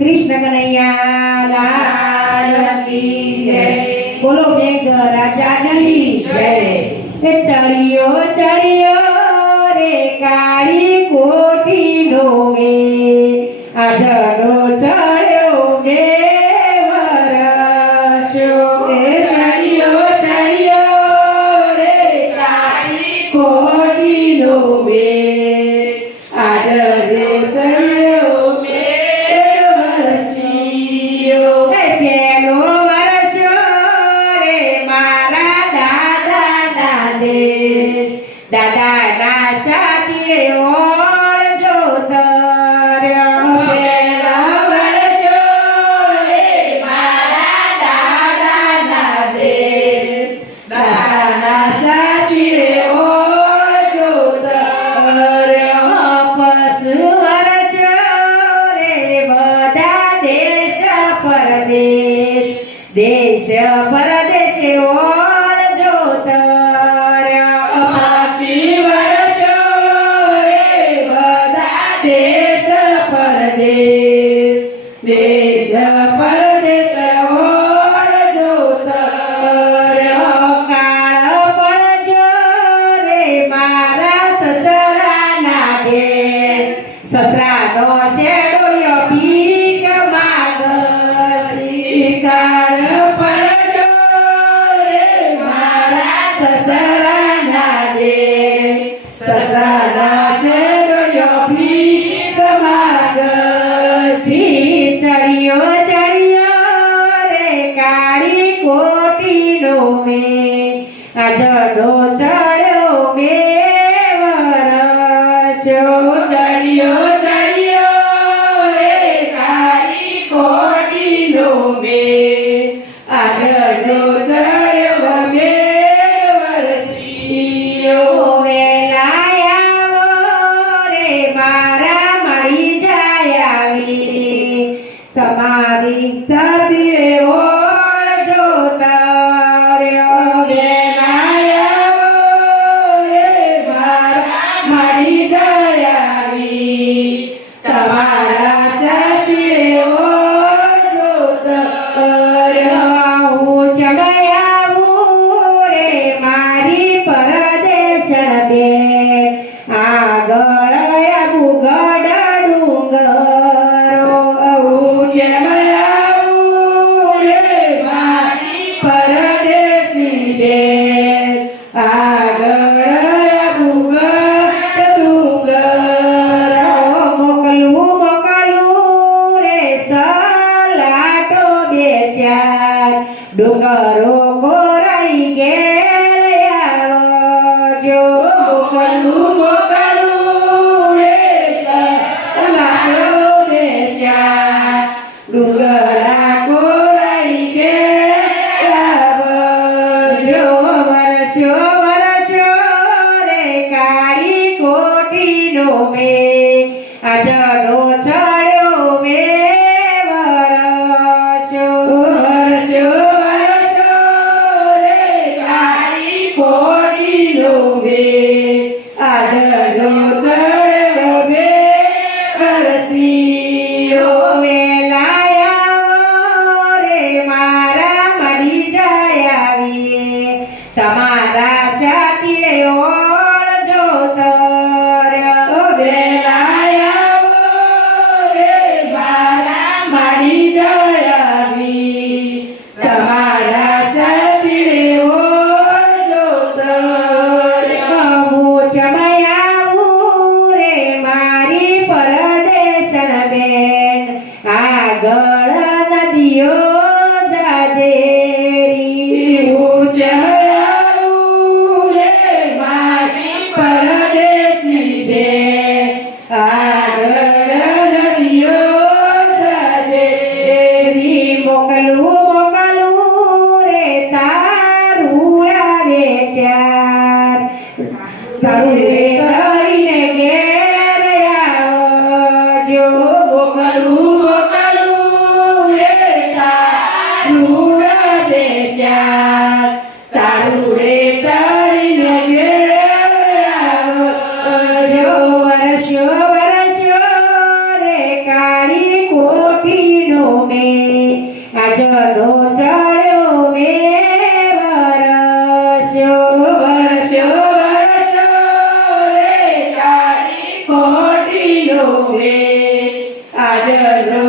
कृष्ण कन्हैया लाल की जय। बोलो मेघराजा की जय। चढ़ियो चढ़ियो रे काली कोठी लोगे आजरो चढ़्यो गे वरसो। चढ़ियो चढ़ियो रे काली कोठी लोगे आजरो चढ़्यो गे वरसियो। पेलो वरसो रे मारा दादा दादेश दादा ना साथी ओर जोतर्यो। पेलो वरसो रे मारा दादा दादेश दादा ना साथी ओर जोतर्यो। पशु वरसो रे बधा देश परदेश देश परदेश ओर जोतर्यो। पासी वरसो रे बधा देश परदेश देश परदेश ओर जोतर्यो। काळ पडजो रे मारा ससराना देश ससरानो शेडोयो भीख मागसी। काळ पडजो रे मारा ससराना देश ससराना शेडोयो भीख मागसी। चढ़ियो चढ़ियो रे काली कोठीनो में आजरो चढ़्यो गे वरसो। चढ़ियो चढ़ियो रे काली कोठीनो में आजरो चढ़्यो गे वरसियो। વેલાયાવો રે મારા મળી જાયાવી તમારી સાથી ઓર જોતર્યો। વેલાયાવો રે મારા મળી જાયાવી તમારા સાથી ઓર જોતર્યો। હું ચડયાવું રે મારી પરદેશ બે આગળ આબુ ગઢ ડુંગરો। ઉજ્જૈન રે મારી પરદેશી બેન આગળ ભૂગટ ડુંગર। મોકલું મોકલું રે સલાટો બે ચાર ડુંગરો કોરાઈ ગેલયાવજો। મોકલું મોકલું રે સલાટો બેચાર ડુંગરા કોરાઈ ગયા વરસો વરસો રે કાળી કોઠીનો મે આજનો ચડ્યો મે વરસો। વરસો વરસો રે કાળી કોડીનો બે આદરનો ચડ્યો બે વરસિયો। વેલાયાવો રે મારા મળી જાયાવીએ તમારા સાથી ઓર જોતર્યો। વેલાયાવો રે મારા મળી જાયાવી તમારા સાથી ઓર જોતર્યો। હું ચડયાવું રે મારી પરદેશણ બેન આગળ નદીઓ જાજેરી। ઉજ્જૈન રે મારી પરદેશી બેન આગળ નદીઓ જાજેરી। મોકલું મોકલું રે તારું આવે ચાર તારું રે કરીને ઘેર આવજો। મોકલું મોકલું આજનો ચડ્યો મેં વરસ્યો વર્ષો વર્ષો રે કાળી કોટીનો રે આજનો